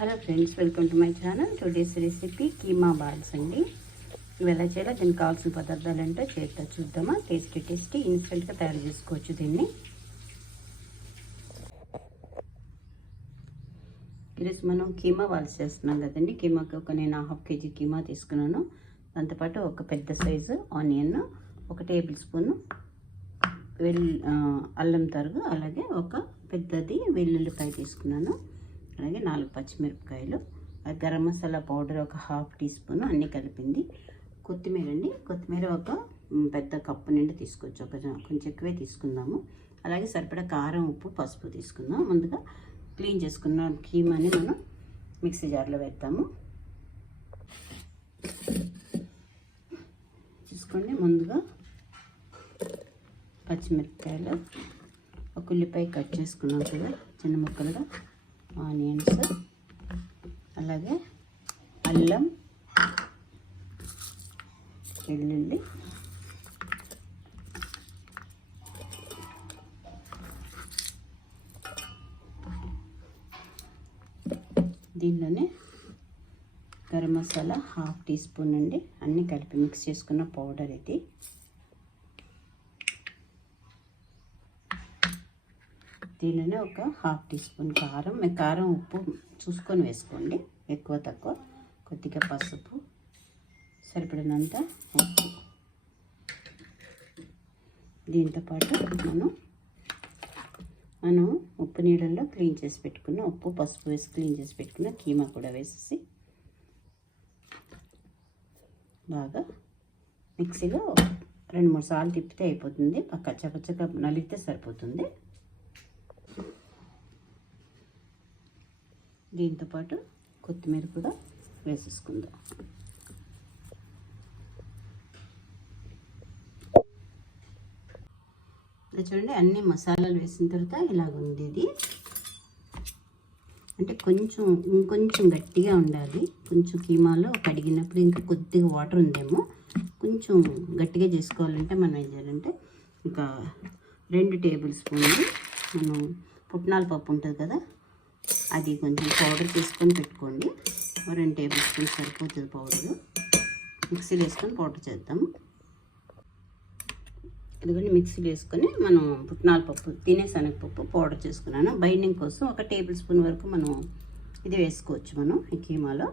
Hello friends. Welcome to my channel. Today's recipe keema balls అండి. ఇవి ఎలా చేయాలో దీనికి కావాల్సిన పదార్థాలు ఏంటో చేస్తా చూద్దామా. టేస్టీ టేస్టీ ఇన్స్టెంట్గా తయారు చేసుకోవచ్చు దీన్ని. ఈరోజు మనం కీమా బాల్స్ చేస్తున్నాం కదండి. కీమాకి ఒక నేను హాఫ్ కేజీ కీమా తీసుకున్నాను. దాంతోపాటు ఒక పెద్ద సైజు ఆనియన్ ఒక టేబుల్ స్పూను వెల్ అల్లం తరుగు అలాగే ఒక పెద్దది వెల్లుల్లిపాయ తీసుకున్నాను. అలాగే నాలుగు పచ్చిమిరపకాయలు గరం మసాలా పౌడర్ ఒక హాఫ్ టీ స్పూన్ అన్నీ కలిపింది. కొత్తిమీర అండి. కొత్తిమీర ఒక పెద్ద కప్పు నిండా తీసుకోవచ్చు. ఒక కొంచెం ఎక్కువే తీసుకుందాము. అలాగే సరిపడా కారం ఉప్పు పసుపు తీసుకుందాం. ముందుగా క్లీన్ చేసుకున్న కీమాని మనం మిక్సీ జార్లో వేద్దాము. తీసుకోండి ముందుగా పచ్చిమిరపకాయలు. ఒక ఉల్లిపాయ కట్ చేసుకున్నాం కదా చిన్న ముక్కలుగా. ఆనియన్స్ అలాగే అల్లం వెల్లుల్లి దీనిలోనే garam masala half teaspoon అండి. అన్నీ కలిపి మిక్స్ చేసుకున్న పౌడర్ ఇది. దీనిలోనే ఒక హాఫ్ టీ స్పూన్ కారం మీ కారం ఉప్పు చూసుకొని వేసుకోండి ఎక్కువ తక్కువ. కొద్దిగా పసుపు సరిపడినంత ఉప్పు. దీంతో పాటు మనం మనం ఉప్పు నీళ్ళల్లో క్లీన్ చేసి పెట్టుకున్న ఉప్పు పసుపు వేసి క్లీన్ చేసి పెట్టుకున్న కీమా కూడా వేసేసి బాగా మిక్సీలో రెండు మూడు సార్లు తిప్పితే అయిపోతుంది. పక్క కచ్చపచ్చగా నలిగితే సరిపోతుంది. దీంతో పాటు కొత్తిమీర కూడా వేసేసుకుందాం. చూడండి అన్ని మసాలాలు వేసిన తర్వాత ఇలాగ ఉంది ఇది అంటే కొంచెం ఇంకొంచెం గట్టిగా ఉండాలి. కొంచెం కీమాలో కడిగినప్పుడు ఇంకా కొద్దిగా వాటర్ ఉందేమో కొంచెం గట్టిగా చేసుకోవాలంటే మనం ఏం చేయాలంటే ఇంకా రెండు టేబుల్ స్పూన్లు మనం పుట్నాల పప్పు ఉంటుంది కదా అది కొంచెం పౌడర్ తీసుకొని పెట్టుకోండి. రెండు టేబుల్ స్పూన్ సరిపోతుంది పౌడరు. మిక్సీలో వేసుకొని పౌడర్ చేద్దాం. ఎందుకంటే మిక్సీలో వేసుకొని మనం పుట్నాల పప్పు తినే శనగపప్పు పౌడర్ చేసుకున్నాను. బైండింగ్ కోసం ఒక టేబుల్ స్పూన్ వరకు మనం ఇది వేసుకోవచ్చు మనం ఈ కీమాలో.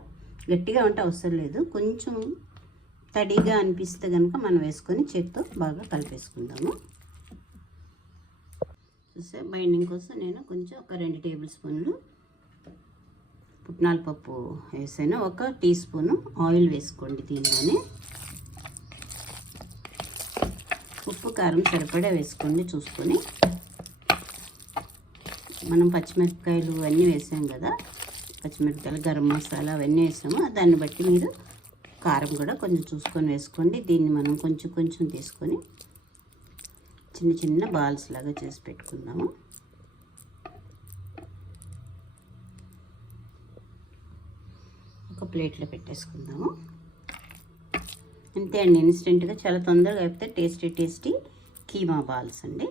గట్టిగా ఉంటే అవసరం లేదు. కొంచెం తడిగా అనిపిస్తే కనుక మనం వేసుకొని చేత్తో బాగా కలిపేసుకుందాము. చూస్తే బైండింగ్ కోసం నేను కొంచెం ఒక రెండు టేబుల్ స్పూన్లు పుట్నాల పప్పు వేసాను. ఒక టీ స్పూను ఆయిల్ వేసుకోండి దీనిలోనే. ఉప్పు కారం సరిపడా వేసుకోండి చూసుకొని. మనం పచ్చిమిరపకాయలు అన్నీ వేసాం కదా పచ్చిమిరపకాయలు గరం మసాలా అవన్నీ వేసాము. దాన్ని బట్టి మీరు కారం కూడా కొంచెం చూసుకొని వేసుకోండి. దీన్ని మనం కొంచెం కొంచెం తీసుకొని చిన్న చిన్న బాల్స్ లాగా చేసి పెట్టుకుందాము. ఒక ప్లేట్లో పెట్టేసుకుందాము. అంతే అండి ఇన్స్టెంట్గా చాలా తొందరగా అయిపోతే టేస్టీ టేస్టీ కీమా బాల్స్ అండి.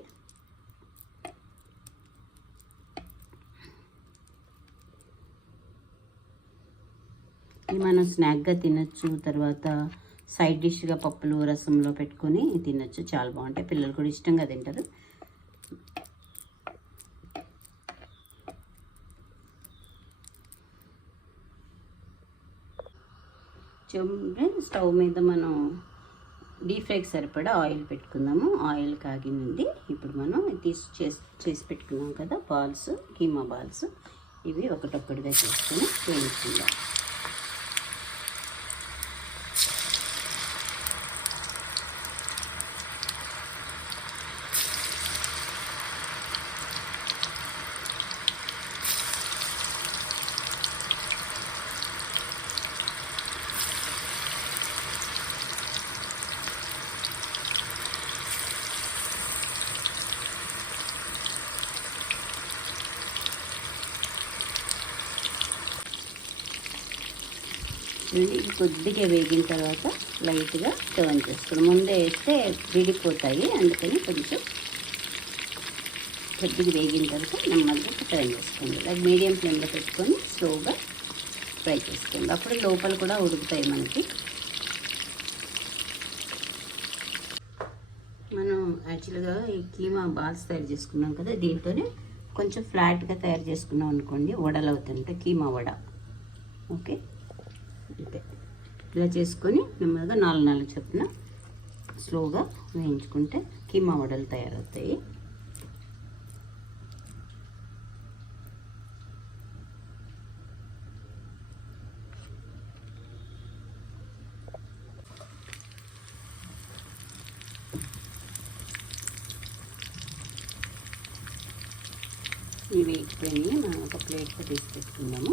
ఇవి మనం స్నాక్గా తినచ్చు తర్వాత సైడ్ డిష్గా పప్పులు రసంలో పెట్టుకొని తినొచ్చు. చాలా బాగుంటాయి. పిల్లలు కూడా ఇష్టంగా తింటారు. చూడండి స్టవ్ మీద మనం డీప్ ఫ్రైకి సరిపడా ఆయిల్ పెట్టుకుందాము. ఆయిల్ కాగినండి. ఇప్పుడు మనం తీసి చేసి చేసి పెట్టుకున్నాం కదా బాల్స్ కీమా బాల్స్. ఇవి ఒకటొక్కటిగా చేసుకొని వేయించుకుందాం. ఇవి కొద్దిగా వేగిన తర్వాత లైట్గా టర్న్ చేసుకుని ముందే వేస్తే విడిపోతాయి. అందుకని కొంచెం కొద్దిగా వేగిన తర్వాత నెమ్మదిగా టర్న్ చేసుకోండి. ఇలా మీడియం ఫ్లేమ్లో పెట్టుకొని స్లోగా ఫ్రై చేసుకోండి. అప్పుడు లోపల కూడా ఉడుకుతాయి మనకి. మనం యాక్చువల్గా ఈ కీమా బాల్స్ తయారు చేసుకున్నాం కదా దీంతోనే కొంచెం ఫ్లాట్గా తయారు చేసుకున్నాం అనుకోండి వడలు అవుతుంటే కీమా వడ. ఓకే? అంతే ఇలా చేసుకొని నెమ్మదిగా నాలుగు నాలుగు చొప్పున స్లోగా వేయించుకుంటే కీమా వడలు తయారవుతాయి. ఇవి వేగిపోయినాయి మనం ఒక ప్లేట్లో తీసి పెట్టుకుందాము.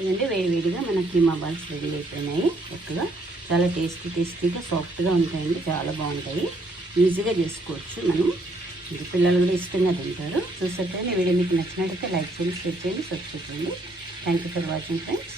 ఇదండి వేడివేడిగా మన కీమా బాల్స్ రెడీ అయిపోయినాయి. చక్కగా చాలా టేస్టీ టేస్టీగా సాఫ్ట్గా ఉంటాయండి. చాలా బాగుంటాయి. ఈజీగా చేసుకోవచ్చు మనం. ఇది పిల్లలు కూడా ఇష్టంగా తింటారు. చూసేటప్పుడు ఈ వీడియో మీకు నచ్చినట్టయితే లైక్ చేయండి షేర్ చేయండి సబ్స్క్రైబ్ చేయండి. Thank you for watching friends